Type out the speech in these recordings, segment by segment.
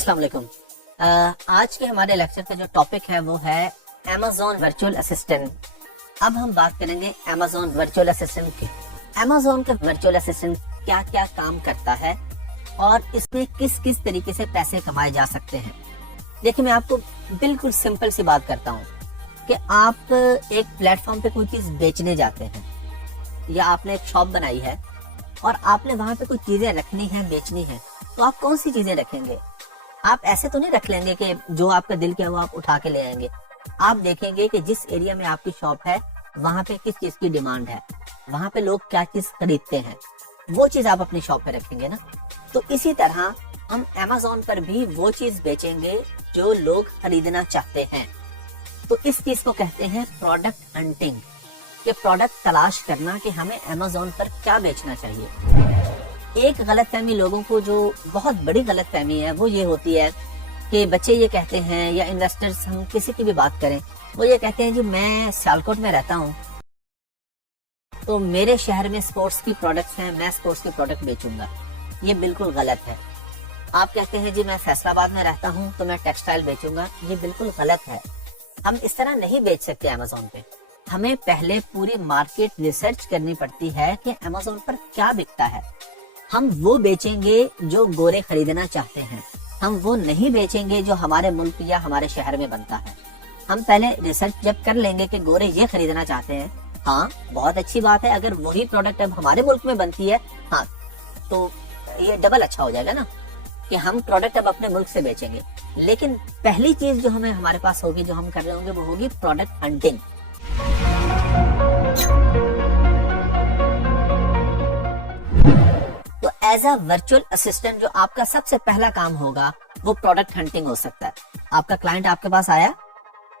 अस्सलाम वालेकुम। आज के हमारे लेक्चर का जो टॉपिक है वो है Amazon वर्चुअल असिस्टेंट। अब हम बात करेंगे Amazon वर्चुअल असिस्टेंट की। Amazon का वर्चुअल असिस्टेंट क्या क्या काम करता है और इसमें किस किस तरीके से पैसे कमाए जा सकते हैं। देखिए, मैं आपको बिल्कुल सिंपल सी बात करता हूँ कि आप एक प्लेटफॉर्म पे कोई चीज बेचने जाते हैं या आपने एक शॉप बनाई है और आपने वहां पे कुछ चीजें रखनी है, बेचनी है, तो आप कौन सी चीजें रखेंगे? आप ऐसे तो नहीं रख लेंगे कि जो आपका दिल किया वो आप उठा के ले आएंगे। आप देखेंगे कि जिस एरिया में आपकी शॉप है वहां पे किस चीज की डिमांड है, वहां पे लोग क्या चीज खरीदते हैं, वो चीज आप अपनी शॉप पे रखेंगे ना। तो इसी तरह हम Amazon पर भी वो चीज बेचेंगे जो लोग खरीदना चाहते हैं। तो इस चीज को कहते हैं प्रोडक्ट हंटिंग, कि प्रोडक्ट तलाश करना कि हमें Amazon पर क्या बेचना चाहिए। एक गलतफहमी लोगों को, जो बहुत बड़ी गलतफहमी है, वो ये होती है कि बच्चे ये कहते हैं या इन्वेस्टर्स, हम किसी की भी बात करें, वो ये कहते हैं जी मैं सियालकोट में रहता हूँ तो मेरे शहर में स्पोर्ट्स की प्रोडक्ट्स हैं, मैं स्पोर्ट्स की प्रोडक्ट बेचूंगा। ये बिल्कुल गलत है। आप कहते हैं जी मैं फैसलाबाद में रहता हूँ तो मैं टेक्सटाइल बेचूंगा। ये बिल्कुल गलत है। हम इस तरह नहीं बेच सकते Amazon पे। हमें पहले पूरी मार्केट रिसर्च करनी पड़ती है कि Amazon पर क्या बिकता है। हम वो बेचेंगे जो गोरे खरीदना चाहते हैं, हम वो नहीं बेचेंगे जो हमारे मुल्क या हमारे शहर में बनता है। हम पहले रिसर्च जब कर लेंगे कि गोरे ये खरीदना चाहते हैं, हाँ बहुत अच्छी बात है, अगर वही प्रोडक्ट अब हमारे मुल्क में बनती है, हाँ तो ये डबल अच्छा हो जाएगा ना कि हम प्रोडक्ट अब अपने मुल्क से बेचेंगे। लेकिन पहली चीज जो हमें हमारे पास होगी, जो हम कर रहे होंगे, वो होगी प्रोडक्ट हंटिंग। तो एज अ वर्चुअल असिस्टेंट जो आपका सबसे पहला काम होगा वो प्रोडक्ट हंटिंग हो सकता है। आपका क्लाइंट आपके पास आया,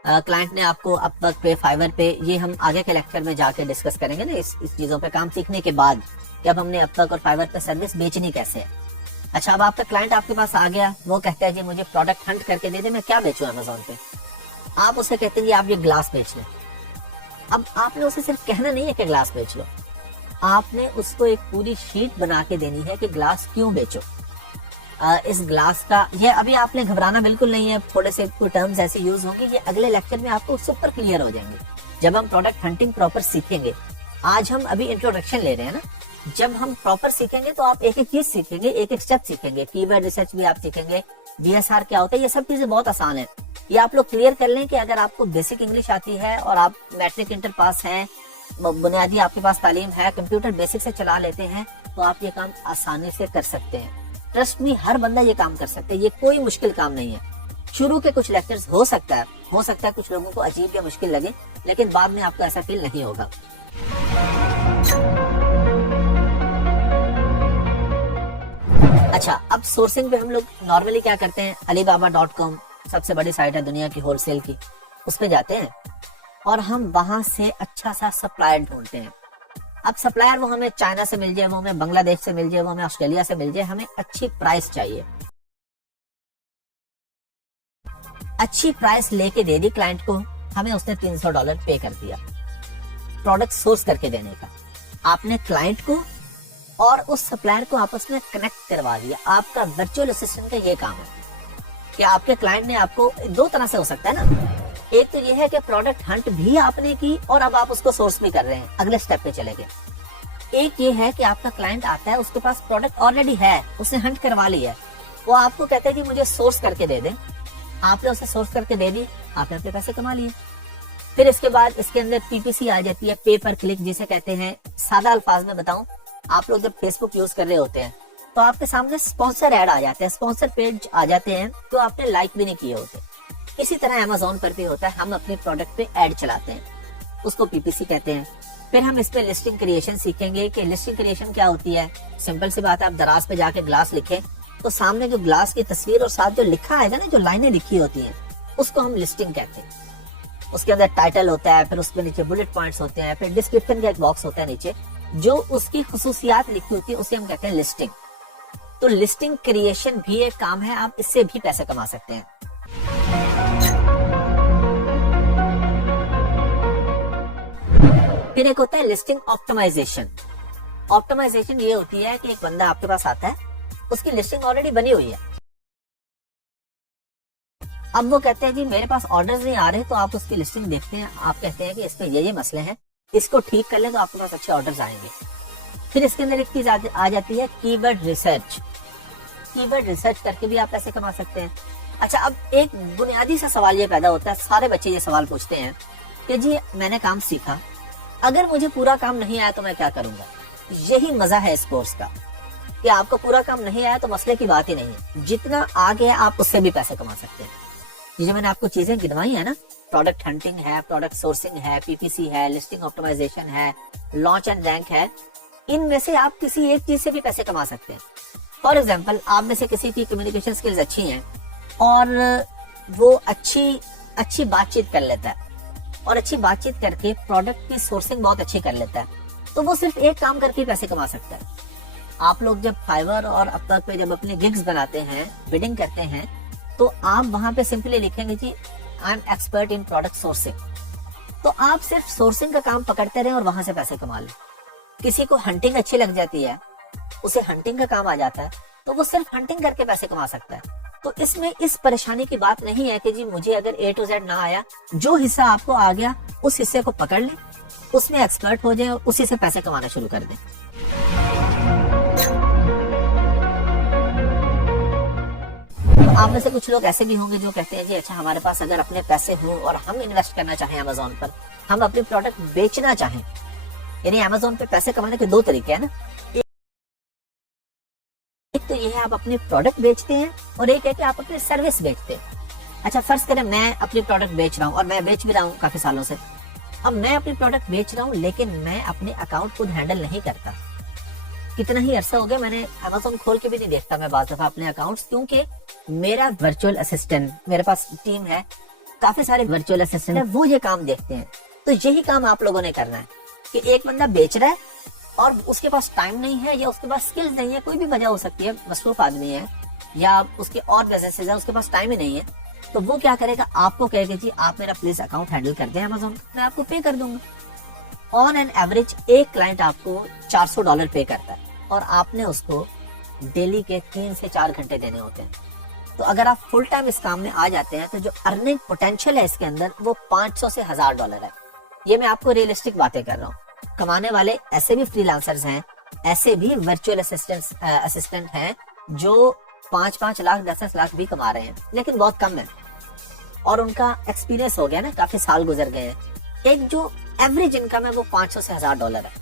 क्लाइंट ने आपको अपवर्क पे, फाइवर पे, ये हम आगे के लेक्चर में जाके डिस्कस करेंगे ना इस चीजों पे काम सीखने के बाद कि अब हमने अपवर्क और फाइवर पे सर्विस बेचनी कैसे है। अच्छा, अब आपका क्लाइंट आपके पास आ गया, वो कहता है जी मुझे प्रोडक्ट हंट करके दे दे, मैं क्या बेचूं Amazon पे। आप उसे कहते हैं जी आप ये ग्लास बेच लें। अब आपने उसे सिर्फ कहना नहीं है कि ग्लास बेच लो, आपने उसको एक पूरी शीट बना के देनी है कि ग्लास क्यों बेचो। इस ग्लास का, ये अभी आपने घबराना बिल्कुल नहीं है, थोड़े से कोई टर्म्स ऐसे यूज होंगे, ये अगले लेक्चर में आपको सुपर क्लियर हो जाएंगे जब हम प्रोडक्ट हंटिंग प्रॉपर सीखेंगे। आज हम अभी इंट्रोडक्शन ले रहे हैं ना, जब हम प्रॉपर सीखेंगे तो आप एक एक चीज सीखेंगे, एक एक स्टेप सीखेंगे। कीवर्ड रिसर्च भी आप सीखेंगे, BSR क्या होता है, ये सब चीजें बहुत आसान है। ये आप लोग क्लियर कर लें कि अगर आपको बेसिक इंग्लिश आती है और आप मैट्रिक इंटर पास हैं, बुनियादी आपके पास तालीम है, कंप्यूटर बेसिक से चला लेते हैं, तो आप ये काम आसानी से कर सकते हैं। ट्रस्ट मी, हर बंदा ये काम कर सकता है, ये कोई मुश्किल काम नहीं है। शुरू के कुछ लेक्चर्स हो सकता है कुछ लोगों को अजीब या मुश्किल लगे, लेकिन बाद में आपको ऐसा फील नहीं होगा। अच्छा, अब सोर्सिंग पे हम लोग नॉर्मली क्या करते हैं, alibaba.com सबसे बड़ी साइट है दुनिया की होलसेल की, उस पे जाते हैं और हम वहां से अच्छा सा सप्लायर ढूंढते हैं। अब सप्लायर वो हमें चाइना से मिल जाए, वो हमें बांग्लादेश से मिल जाए, वो हमें ऑस्ट्रेलिया से मिल जाए, हमें अच्छी प्राइस चाहिए। अच्छी प्राइस लेके दे दी क्लाइंट को, हमें उसने $300 पे कर दिया प्रोडक्ट सोर्स करके देने का। आपने क्लाइंट को और उस सप्लायर को आपस में कनेक्ट करवा दिया। आपका वर्चुअल असिस्टेंट का ये काम है कि आपके क्लाइंट ने आपको, दो तरह से हो सकता है ना, एक तो ये है कि प्रोडक्ट हंट भी आपने की और अब आप उसको सोर्स भी कर रहे हैं, अगले स्टेप पे चले गए। एक ये है कि आपका क्लाइंट आता है, उसके पास प्रोडक्ट ऑलरेडी है, उसने हंट करवा लिया है, वो आपको कहता है कि मुझे सोर्स करके दे दें। आपने उसे सोर्स करके दे दी, आपने अपने पैसे कमा लिए। फिर इसके बाद इसके अंदर PPC आ जाती है, पे पर क्लिक जिसे कहते हैं। सादा अल्फाज में बताऊं, आप लोग जब फेसबुक यूज कर रहे होते हैं तो आपके सामने स्पॉन्सर ऐड आ जाते हैं, स्पॉन्सर पेज आ जाते हैं, तो आपने लाइक भी नहीं किए होते। इसी तरह Amazon पर भी होता है, हम अपने प्रोडक्ट पे ऐड चलाते हैं, उसको PPC कहते हैं। फिर हम इस पे लिस्टिंग क्रिएशन सीखेंगे कि लिस्टिंग क्रिएशन क्या होती है। सिंपल सी बात है, आप दराज पे जाके ग्लास लिखें तो सामने जो ग्लास की तस्वीर और साथ जो लिखा आएगा ना, जो लाइनें लिखी होती हैं, उसको हम लिस्टिंग कहते हैं। उसके अंदर टाइटल होता है, फिर उसके नीचे बुलेट पॉइंट्स होते हैं, फिर डिस्क्रिप्शन का एक बॉक्स होता है नीचे, जो उसकी खुसूसियात लिखी होती है, उसे हम कहते हैं लिस्टिंग। तो लिस्टिंग क्रिएशन भी एक काम है, आप इससे भी पैसे कमा सकते हैं। फिर एक होता है लिस्टिंग ऑप्टिमाइजेशन। ऑप्टिमाइजेशन ये होती है कि एक बंदा आपके पास आता है, उसकी लिस्टिंग ऑलरेडी बनी हुई है, अब वो कहते हैं जी मेरे पास ऑर्डर्स नहीं आ रहे, तो आप उसकी लिस्टिंग देखते हैं, आप कहते हैं कि इसमें ये मसले हैं, इसको ठीक कर लें तो आपके पास अच्छे ऑर्डर्स आएंगे। फिर इसके अंदर एक चीज आ जाती है कीवर्ड रिसर्च। कीवर्ड रिसर्च करके भी आप पैसे कमा सकते हैं। अच्छा, अब एक बुनियादी सा सवाल ये पैदा होता है, सारे बच्चे ये सवाल पूछते हैं कि जी मैंने काम सीखा, अगर मुझे पूरा काम नहीं आया तो मैं क्या करूंगा। यही मजा है इस कोर्स का कि आपको पूरा काम नहीं आया तो मसले की बात ही नहीं है, जितना आ गया आप उससे भी पैसे कमा सकते हैं। ये जो मैंने आपको चीजें गिनवाई है ना, प्रोडक्ट हंटिंग है, प्रोडक्ट सोर्सिंग है, पीपीसी है, लिस्टिंग ऑप्टिमाइजेशन है, लॉन्च एंड रैंक है, इनमें से आप किसी एक चीज से भी पैसे कमा सकते हैं। फॉर एग्जाम्पल, आप में से किसी की कम्युनिकेशन स्किल्स अच्छी हैं और वो अच्छी बातचीत कर लेता है और अच्छी बातचीत करके प्रोडक्ट की सोर्सिंग बहुत अच्छी कर लेता है, तो वो सिर्फ एक काम करके पैसे कमा सकता है। आप लोग जब फाइवर और अपवर्क पे जब अपने गिग्स बनाते हैं, बिडिंग करते हैं, तो आप वहां पे सिंपली लिखेंगे जी I am expert in product sourcing, तो आप सिर्फ सोर्सिंग का काम पकड़ते रहें और वहां से पैसे कमा लें। किसी को हंटिंग अच्छी लग जाती है, उसे हंटिंग का काम आ जाता है, तो वो सिर्फ हंटिंग करके पैसे कमा सकता है। तो इसमें इस परेशानी की बात नहीं है कि जी मुझे अगर A to Z ना आया, जो हिस्सा आपको आ गया उस हिस्से को पकड़ लें, उसमें एक्सपर्ट हो जाए और उसी से पैसे कमाना शुरू कर दें। तो आप में से कुछ लोग ऐसे भी होंगे जो कहते हैं जी अच्छा हमारे पास अगर अपने पैसे हो और हम इन्वेस्ट करना चाहें अमेज़न पर, हम अपनी प्रोडक्ट बेचना चाहें, यानी अमेज़न पे पैसे कमाने के दो तरीके हैं ना, एक तो ये है आप अपनी प्रोडक्ट बेचते हैं और एक है कि आप अपनी सर्विस बेचते हैं। अच्छा, फर्ज करें मैं अपनी प्रोडक्ट बेच रहा हूँ और मैं बेच भी रहा हूँ काफी सालों से। अब मैं अपनी प्रोडक्ट बेच रहा हूँ लेकिन मैं अपने अकाउंट खुद हैंडल नहीं करता। कितना ही अरसा हो गया मैंने अमेज़न खोल के भी नहीं देखता मैं बाज़ दफा अपने अकाउंट्स, क्योंकि मेरा वर्चुअल असिस्टेंट, मेरे पास टीम है, काफी सारे वर्चुअल असिस्टेंट है, वो ये काम देखते हैं। तो यही काम आप लोगों ने करना है कि एक बंदा बेच रहा है और उसके पास टाइम नहीं है या उसके पास स्किल्स नहीं है, कोई भी वजह हो सकती है, मसरूफ आदमी है या उसके और बिजनेसेस है, उसके पास टाइम ही नहीं है, तो वो क्या करेगा, आपको कहेगा जी आप मेरा प्लीज अकाउंट हैंडल कर दें अमेज़न, मैं आपको पे कर दूंगा। ऑन एन एवरेज एक क्लाइंट आपको $400 पे करता है और आपने उसको डेली के 3 से 4 घंटे देने होते हैं। तो अगर आप फुल टाइम इस काम में आ जाते हैं तो जो अर्निंग पोटेंशियल है इसके अंदर वो $500 से $1000 है। ये मैं आपको रियलिस्टिक बातें कर रहा हूँ। कमाने वाले ऐसे भी फ्रीलांसर्स हैं, ऐसे भी वर्चुअल असिस्टेंट हैं जो 5-5 लाख 10-10 लाख भी कमा रहे हैं, लेकिन बहुत कम है और उनका एक्सपीरियंस हो गया ना, काफी साल गुजर गए हैं। एक जो एवरेज इनकम है वो $500 से $1000 है।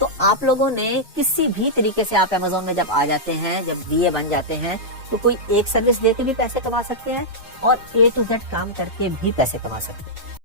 तो आप लोगों ने किसी भी तरीके से आप अमेज़न में जब आ जाते हैं, जब बीए बन जाते हैं, तो कोई एक सर्विस दे के भी पैसे कमा सकते हैं और A to Z काम करके भी पैसे कमा सकते हैं।